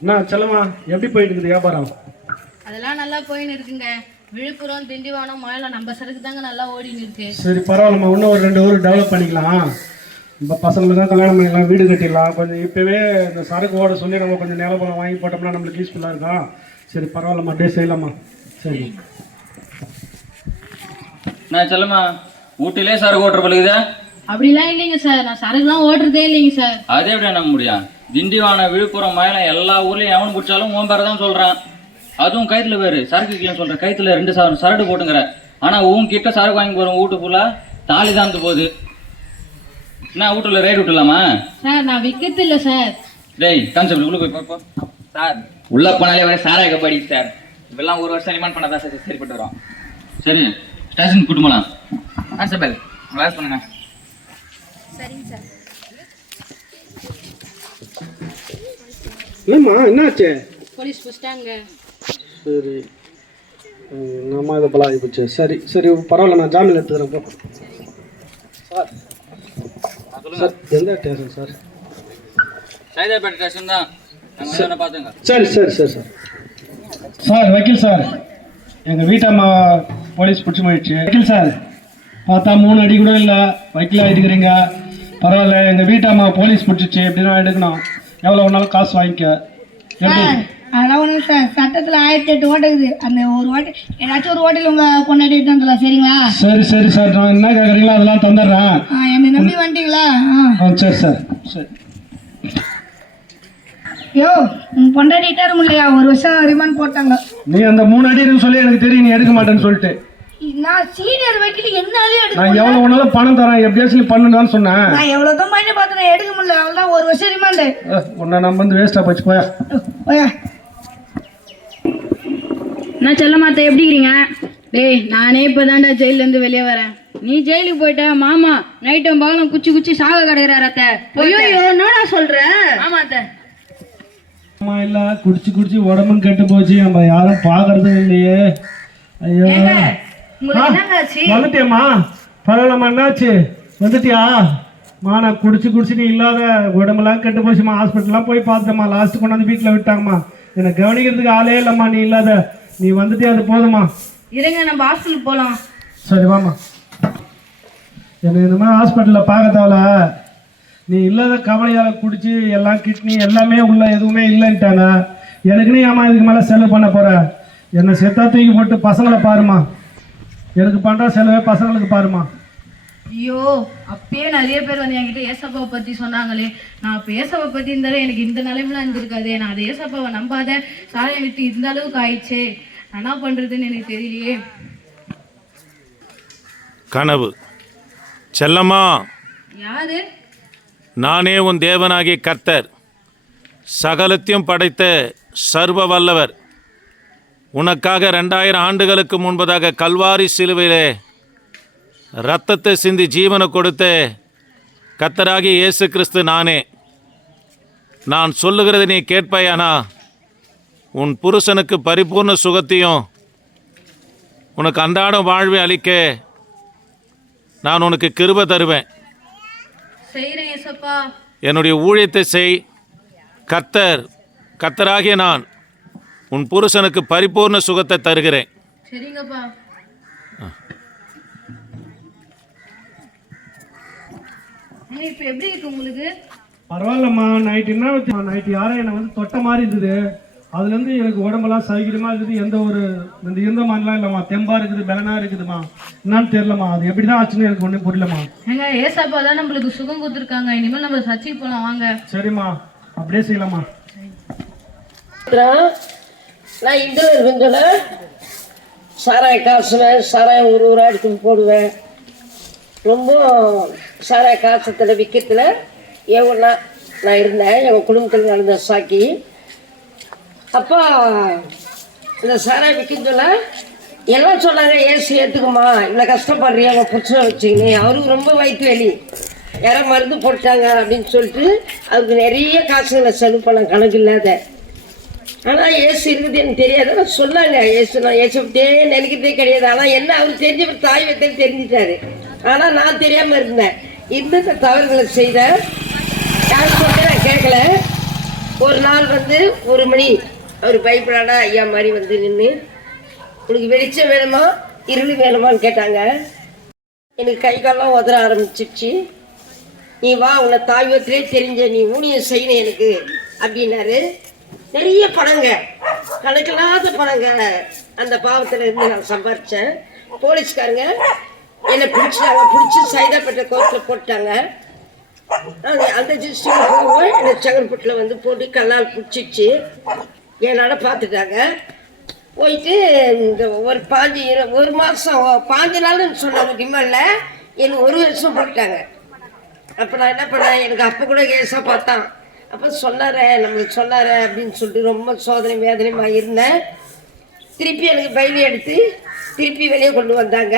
என்ன செல்லம்மா எப்படி போயிட்டு இருக்குது வியாபாரம்? அதெல்லாம் நல்லா போயின்னு இருக்குங்க. விழுப்புரம், திண்டிவனம், மயிலம் நம்ம சரக்கு தாங்க நல்லா ஓடின்னு இருக்கு. சரி பரவாயில்லம்மா, இன்னும் ஒரு 2 ஊர் டெவலப் பண்ணிக்கலாம். நம்ம பசங்களுக்கும் கல்யாணம் பண்ணிக்கலாம், வீடு கட்டிடலாம். கொஞ்சம் இப்போவே இந்த சரக்கு ஓட சொல்லி நம்ம கொஞ்சம் நிலப்பரம் வாங்கி போட்டோம்னா நம்மளுக்கு யூஸ்ஃபுல்லாக இருக்கும். சரி பரவாயில்லம்மா, அப்படியே செய்யலாமா? சரி. நான் செல்லம்மா ஊட்டிலே சரக்கு ஓட்டுற பழகுதா? அப்படிலாம் இல்லைங்க சார், நான் சரக்குலாம் ஓட்டுறதே இல்லைங்க சார். அதே எப்படியா நம்ப முடியும்? திண்டிவனம், விழுப்புரம், மயிலம் எல்லா ஊர்லேயும் எவனு பிடிச்சாலும் உன் பேரை தான் சொல்கிறான். அதுவும் கைத்துல வேறு சரக்கு இல்லைன்னு சொல்கிறேன். கைத்துல 2 சரடு போட்டுங்கிற. ஆனால் உன்கிட்ட சரக்கு வாங்கி போகிறோம் வீட்டு ஃபுல்லாக தாலி தான் போகுது. என்ன வீட்டுல ரேட் விட்டுலாமா? சார் நான் விற்கிறது இல்லை சார். டேய் கான்செப்ட் உள்ள போய் பார்ப்போம் சார். உள்ள போனாலே வர சாராய கபாடி சார். இப்பெல்லாம் ஒரு வருஷம் ரிமாண்ட் பண்ணாதான் சார் சரிப்பட்டு வரும். சரி ஸ்டேஷன் கூட்டு போகலாம். கான்செப்ட் கிளாஸ் பண்ணுங்க. சரிங்க சார். இல்லைம்மா என்னாச்சு? போலீஸ் பிடிச்சிட்டாங்க. சரி நம்ம இதை பல ஆகி போச்சு. சரி சரி பரவாயில்ல, நான் ஜாமீன் எடுத்துக்கிறேன். போ சார். சார் எந்த ஸ்டேஷன் சார்? சைதாப்பேட்டை ஸ்டேஷன் தான். நாங்கள் பார்த்துங்க. சரி சரி சரி சார். சார் வக்கீல் சார், எங்கள் வீட்டம்மா போலீஸ் பிடிச்சி போயிடுச்சு. வக்கீல் சார் பார்த்தா 3 அடி கூட இல்லை, வக்கீல் ஆகிட்டுக்கிறீங்க. பரவாயில்ல, எங்கள் வீட்டம்மா போலீஸ் பிடிச்சிச்சு, எப்படின்னா எடுக்கணும். எவ்வளோ ஒன்றாலும் காசு வாங்கிக்க. அதெல்லாம் ஒன்றும் சார், சட்டத்தில் 1008 ஓட்டுக்குது. அந்த ஒரு ஓட்டு ஏதாச்சும் ஒரு ஓட்டில் உங்கள் பொண்ணாடி தந்துடலாம். சரிங்களா? சரி சரி சார், நான் என்ன கேட்குறீங்களோ அதெல்லாம் தந்துடுறேன். என்னை நம்பி வந்துட்டீங்களா? சரி சார் சரி. யோ உங்கள் பொண்டாடி தர முடியலையா? 1 வருஷம் ரிமாண்ட் போட்டாங்க. நீ அந்த 3 அடி இருக்குன்னு சொல்லி எனக்கு தெரியும், நீ எடுக்க மாட்டேன்னு சொல்லிட்டு. நான் சீனியர் வக்கீல், என்னாலே எடுக்க நான் எவ்வளோ ஒன்றாலும் பணம் தரேன், எப்படியாச்சும் பண்ணுன்னு சொன்னேன். நான் எவ்வளோ தான் பண்ணி பார்த்தேன், எடுக்க முடியல. அவ்வளோதான் 1 வருஷம் ரிமாண்டு. உன்னை நம்ம வந்து வேஸ்ட்டாக போச்சு. போயா போயா. நான் செல்ல மாட்டேன். எப்படி இருக்கிறீங்க? டேய் நானே இப்போ தான்டா ஜெயிலேருந்து வெளியே வரேன். நீ ஜெயிலுக்கு போயிட்ட மாமா நைட்டும் பகலும் குச்சி குச்சி சாக கிடக்குறாரு. அத்தை ஐயோ என்னடா சொல்ற? ஆமா அத்தை. அம்மா இல்லை, குடிச்சு குடிச்சு உடம்பும் கெட்டு போச்சு, நம்ம யாரும் பார்க்கறது இல்லையே. ஐயோ வந்துட்டியாம்மா? பரவாயில்லம்மா, என்னாச்சு வந்துட்டியா? நான் குடிச்சு குடிச்சு நீ இல்லாத உடம்பெல்லாம் கெட்டு போச்சுமா. ஹாஸ்பிட்டல்லாம் போய் பார்த்தேம்மா. லாஸ்ட்டு கொண்டாந்து வீட்டில் விட்டாங்கம்மா. என்னை கவனிக்கிறதுக்கு ஆளே இல்லைம்மா. நீ இல்லாத நீ வந்துட்டியா, அது போதுமா? இருங்க நம்ம ஹாஸ்பிட்டலுக்கு போகலாம். சரி வாம்மா. என்னை இந்த மாதிரி ஹாஸ்பிட்டலில் பார்க்க தேவை. நீ இல்லாத கவலையால் குடிச்சு எல்லாம் கிட்னி எல்லாமே உள்ள எதுவுமே இல்லைன்ட்டாங்க. எனக்குன்னு ஏமா இதுக்கு மேலே செலவு பண்ண போகிற? என்னை செத்தா தூக்கி போட்டு பசங்களை பாருமா. எனக்கு பண்ணுற செலவே பசங்களுக்கு பாருமா. ஐயோ அப்பயே நிறைய பேர் வந்து என்கிட்ட ஏசப்பாவை பற்றி சொன்னாங்களே. நான் இப்போ ஏசப்பா பற்றி இருந்தாலும் எனக்கு இந்த நிலைமைலாம் இருந்திருக்காது. நான் அதை ஏசப்பாவை நம்பாத சாயம் விட்டு இந்த அளவுக்கு ஆயிடுச்சு. நான் என்ன பண்ணுறதுன்னு எனக்கு தெரியலையே. கனவு. செல்லம்மா, யாரு? நானே உன் தேவனாகிய கர்த்தர், சகலத்தையும் படைத்த சர்வ வல்லவர். உனக்காக 2000 ஆண்டுகளுக்கு முன்பதாக கல்வாரி சிலுவையிலே இரத்தத்தை சிந்தி ஜீவனை கொடுத்த கர்த்தராகிய இயேசு கிறிஸ்து நானே. நான் சொல்லுகிறதை நீ கேட்பாயானா உன் புருஷனுக்கு பரிபூர்ண சுகத்தையும் உனக்கு அன்றாடம் வாழ்வை அளிக்க நான் உனக்கு கிருபை தருவேன். செய்கிறேன் ஏசப்பா. என்னுடைய ஊழியத்தை செய். கர்த்தராகிய நான் உன் புருஷனுக்கு பரிபூர்ண சுகத்தை தருகிறேன். சரிங்கப்பா. இப்போ எப்படி இருக்கு உங்களுக்கு? பரவாயில்லம்மா. நைட்டு என்ன நைட்டு யாரும் என்னை வந்து தொட்ட மாதிரி இருந்தது. அதுலேருந்து எனக்கு உடம்பெல்லாம் சகிக்கிறமா இருக்குது. எந்த ஒரு இருந்த மாதிரிலாம் இல்லைம்மா. தெம்பாக இருக்குது, பலனாக இருக்குதுமா. என்னன்னு தெரியலம்மா. அது எப்படி தான் ஆச்சுன்னு எனக்கு ஒன்றும் புரியலம்மா. ஏங்க ஏசப்பா தான் நம்மளுக்கு சுகம் கொடுத்துருக்காங்க. இனிமேல் நம்ம சர்ச்சைக்கு போகலாம் வாங்க. சரிம்மா, அப்படியே செய்யலாமா. நான் இந்த இருந்துல சாராய காசுவேன், சாராயம் ஒரு எடுத்து போடுவேன். ரொம்ப சாராய காசத்தில் விற்கிறதுல எவ்வளோ நான் இருந்தேன். எங்கள் குடும்பத்தில் நடந்த சாக்கி. அப்போ இந்த சாராய விற்கிறதுல எல்லாம் சொன்னாங்க, ஏசு ஏற்றுக்குமா, இவ்வளோ கஷ்டப்படுறியா அவங்க புதுசாக வச்சுக்கினே. அவருக்கு ரொம்ப வயிற்று வலி, யாரோ மருந்து போட்டாங்க அப்படின்னு சொல்லிட்டு அவருக்கு நிறைய காசுகளை செலவு பண்ண கணக்கு இல்லாத. ஆனால் ஏசு இருக்குது எனக்கு தெரியாது. நான் சொன்னாங்க ஏசு, நான் ஏசப்பட்டே நினைக்கிறதே கிடையாது. ஆனால் என்ன அவருக்கு தெரிஞ்சவர் தாய் வைத்தே தெரிஞ்சிட்டாரு. ஆனால் நான் தெரியாமல் இருந்தேன். இந்த தவறுகளை செய்த யாரும் சொல்லி நான் கேட்கல. ஒரு நாள் வந்து 1 மணி அவர் பயப்படாடா ஐயா மாதிரி வந்து நின்று உனக்கு வெளிச்சம் வேணுமா இருள் வேணுமான்னு கேட்டாங்க. எனக்கு கை காலெலாம் உதற ஆரம்பிச்சிருச்சு. நீ வா உன்னை தாய்வத்திலே தெரிஞ்ச நீ ஊழியம் செய்யணும் எனக்கு அப்படின்னாரு. நிறைய பணங்க, கணக்கில்லாத பணங்க அந்த பாவத்தில் இருந்து நான் சம்பாரித்தேன். போலீஸ்காரங்க என்னை பிடிச்சிட்டாங்க, பிடிச்சி சைதாப்பேட்டை கோர்ட்டில் போட்டாங்க. நான் அந்த டிஸ்ட்ரிக்டில் போகும்போது என்னை செங்கல்பட்டில் வந்து போட்டு கல்லால் பிடிச்சிச்சு. என்னால் பார்த்துட்டாங்க. போயிட்டு இந்த ஒரு 1 மாதம் 5 நாள்னு சொன்னாங்க டிம்மலில். எனக்கு 1 வருஷம் போட்டாங்க. அப்போ நான் என்ன பண்ணேன், எனக்கு அப்போ கூட கேஸாக பார்த்தான். அப்போ சொன்னார் நம்மளுக்கு சொன்னார் அப்படின்னு சொல்லிட்டு ரொம்ப சோதனை வேதனையுமாக இருந்தேன். திருப்பி எனக்கு பைலி எடுத்து திருப்பி வெளியே கொண்டு வந்தாங்க.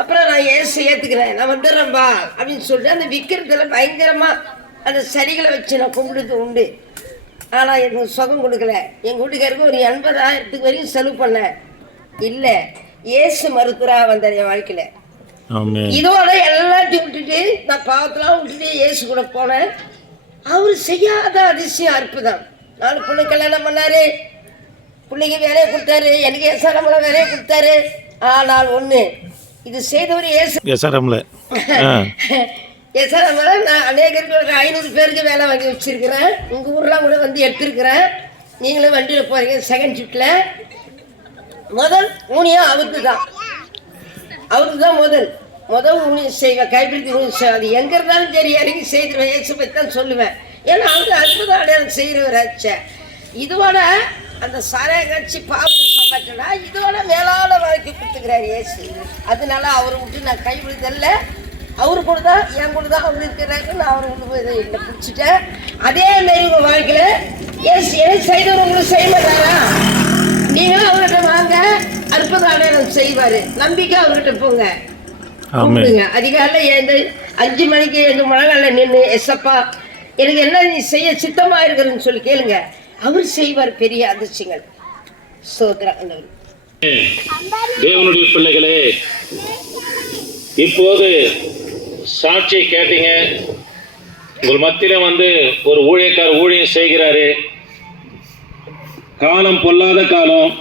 அப்புறம் நான் ஏற்றுக்கிறேன், நான் வந்துடுறேன்பா அப்படின்னு சொல்லிட்டு அந்த விற்கிறதுல பயங்கரமாக அந்த சரிகளை வச்சு நான் கும்பிடுறது உண்டு. ஆனால் எனக்கு சுகம் கொடுக்கல. எங்கள் வீட்டுக்காருக்கு ஒரு 80,000 வரையும் செலவு பண்ணேன். இல்லை, ஏசு மருத்துவராக வந்தார் என் வாழ்க்கையில். இதோட எல்லாத்தையும் விட்டுட்டு நான் பாவத்தெல்லாம் விட்டுட்டு ஏசு கூட போனேன். அவர் செய்யாத அதிசயம் அற்புதம். 4 பொண்ணு கல்யாணம் பண்ணாரு, பிள்ளைக்கு வேலையை கொடுத்தாரு, எனக்கு எஸ்ஆர்எம்ல வேலையை கொடுத்தாரு. ஆனால் ஒன்று, இது செய்தவர் ஏசு. எஸ்ஆர்எம்ல நான் அநேகருக்கு ஒரு 500 பேருக்கு வேலை வாங்கி வச்சிருக்கிறேன். உங்கள் ஊர்லாம் கூட வந்து எடுத்துருக்கிறேன். நீங்களும் வண்டியில் போகிறீங்க. செகண்ட் ஷிஃப்டில் முதல் ஊனியம் அவருக்கு தான் முதல் ஊனியம் செய்வேன். கைப்பிடித்து ஊனியம் செய்வேன். அது எங்கே இருந்தாலும் சரி இறங்கி செய்திருவேன். ஏசு பற்றி தான் சொல்லுவேன். ஏன்னா அவங்க அற்புதம் அடையாளம் செய்கிறவர் ஆச்சே. இதோட அந்த சாராய காட்சி பாவத்தை சம்பாதிச்சா இதோட மேலான வாழ்க்கை கொடுத்துக்கிறார் ஏசு. அதனால அவரை விட்டு நான் கைவிடுதல்ல. அவரு கூட தான் என் கூட தான் அவர் இருக்கிறாங்க. நான் அவரை கொண்டு போய் இதை பிடிச்சிட்டேன். அதே மாதிரி உங்கள் வாழ்க்கையில் ஏசு எனக்கு செய்தவர் உங்களுக்கு செய்ய மாட்டாரா? நீங்களும் அவர்கிட்ட வாங்க, அற்புத அடையாளம் செய்வார். நம்பிக்கை அவர்கிட்ட போங்க, கூப்பிடுங்க. அதிகாலையில் எழுந்து 5 மணிக்கு எழுந்து மழைக்காலில் நின்று எஸ்அப்பா எனக்கு என்ன நீ செய்ய சித்தமாக இருக்கிறன்னு சொல்லி கேளுங்க. அவர் செய்வார் பெரிய அதிர்ச்சிகள். சோதரன் தேவனுடைய பிள்ளைகளே, இப்போது சாட்சியை கேட்டீங்க. உங்கள் மத்தியில வந்து ஒரு ஊழியக்காரர் ஊழியம் செய்கிறாரு. காலம் பொல்லாத காலம்,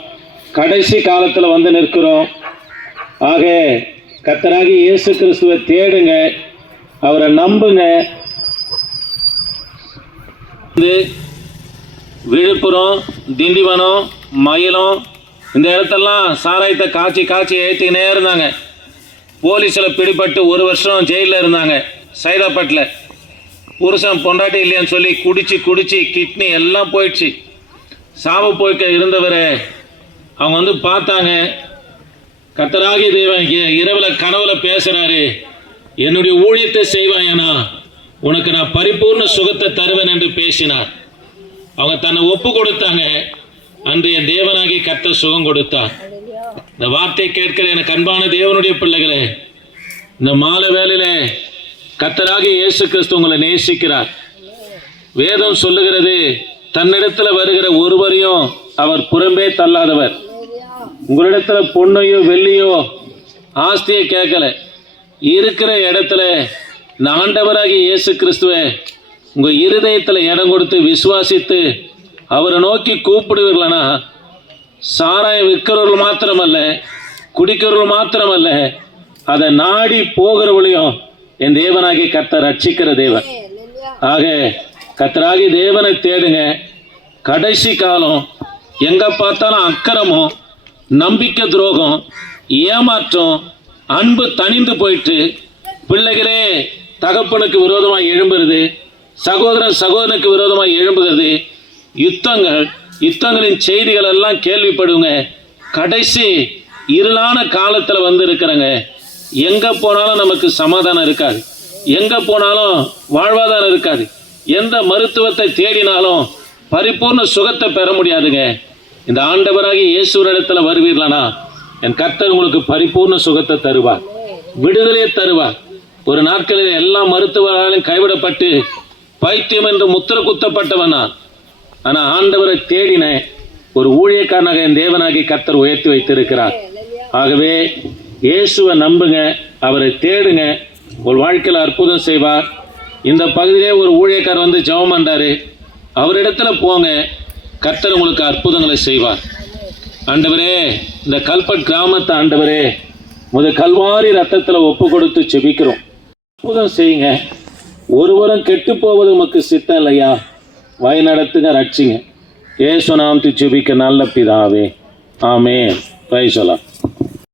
கடைசி காலத்துல வந்து நிற்கிறோம். ஆக கர்த்தராகிய இயேசு கிறிஸ்துவை தேடுங்க, அவரை நம்புங்க. விழுப்புரம், திண்டிவனம், மயிலம் இந்த இடத்தெல்லாம் சாராயத்தை காய்ச்சி ஏற்றிக்கினே இருந்தாங்க. போலீஸில் பிடிபட்டு 1 வருஷம் ஜெயிலில் இருந்தாங்க. சைதாப்பேட்டில் புருஷன் பொண்டாட்டி இல்லையான்னு சொல்லி குடிச்சு கிட்னி எல்லாம் போயிடுச்சு. சாவு போய்க்க இருந்தவரை அவங்க வந்து பார்த்தாங்க. கர்த்தராகிய தேவன் இரவில் கனவுல பேசுகிறாரு, என்னுடைய ஊழியத்தை செய்வாயனா உனக்கு நான் பரிபூர்ண சுகத்தை தருவேன் என்று பேசினார். அவங்க தன்னை ஒப்பு கொடுத்தாங்க. அன்றைய தேவனாகி கர்த்தர் சுகம் கொடுத்தார். இந்த வார்த்தை கேட்கிற எனக்கு அன்பான தேவனுடைய பிள்ளைகளே, இந்த மாலை வேளையில கர்த்தராகிய இயேசு கிறிஸ்து உங்களை நேசிக்கிறார். வேதம் சொல்லுகிறது, தன்னிடத்துல வருகிற ஒருவரையும் அவர் புறம்பே தள்ளாதவர். உங்களிடத்துல பொண்ணையோ வெள்ளியோ ஆஸ்தியை கேட்கல. இருக்கிற இடத்துல இந்த ஆண்டவராகிய இயேசு கிறிஸ்துவை உங்க இருதயத்துல இடம் கொடுத்து விசுவாசித்து அவரை நோக்கி கூப்பிடுவீர்களா, சாராயம் விற்கிறவர்கள் மாத்திரமல்ல, குடிக்கிறவர்கள் மாத்திரமல்ல, அதை நாடி போகிறவளையும் என் தேவனாகி கர்த்தர் ரட்சிக்கிற தேவன். ஆக கர்த்தராகி தேவனை தேடுங்க. கடைசி காலம் எங்க பார்த்தாலும் அக்கிரமம், நம்பிக்கை துரோகம், ஏமாற்றம், அன்பு தணிந்து போயிட்டு பிள்ளைகளே தகப்பனுக்கு விரோதமாக எழும்புறது, சகோதரனுக்கு விரோதமாக எழும்புகிறது, யுத்தங்களின் செய்திகள் எல்லாம் கேள்விப்படுங்க. கடைசி இருளான காலத்தில் வந்து இருக்கிறாங்க. எங்க போனாலும் நமக்கு சமாதானம் இருக்காது, எங்க போனாலும் வாழ்வாதாரம் இருக்காது, எந்த மருத்துவத்தை தேடினாலும் பரிபூர்ண சுகத்தை பெற முடியாதுங்க. இந்த ஆண்டவராகி இயேசுவினிடத்தில் வருவீர்களா, என் கர்த்தர் உங்களுக்கு பரிபூர்ண சுகத்தை தருவார், விடுதலையை தருவார். ஒரு நாட்களில் எல்லா மருத்துவராலும் கைவிடப்பட்டு பைத்தியம் என்று முத்திர குத்தப்பட்டவனா, ஆனால் ஆண்டவரை தேடின ஒரு ஊழியக்காரனாக என் தேவனாகி கர்த்தர் உயர்த்தி வைத்திருக்கிறார். ஆகவே இயேசுவை நம்புங்க, அவரை தேடுங்க, ஒரு வாழ்க்கையில் அற்புதம் செய்வார். இந்த பகுதியிலே ஒரு ஊழியக்காரர் வந்து ஜெபம் பண்ணாரு. அவரிடத்துல போங்க, கர்த்தர் உங்களுக்கு அற்புதங்களை செய்வார். ஆண்டவரே, இந்த கல்பட் கிராமத்தை ஆண்டவரே கல்வாரி ரத்தத்தில் ஒப்பு கொடுத்து செபிக்கிறோம். அற்புதம் செய்யுங்க. ஒருவரும் கெட்டு போவது உமக்கு சித்தம் இல்லையா? வழி நடத்துங்க, ரட்சிங்க. இயேசு நாமத்தில் செபிக்க நல்ல பிதாவே, ஆமென். Praise the Lord.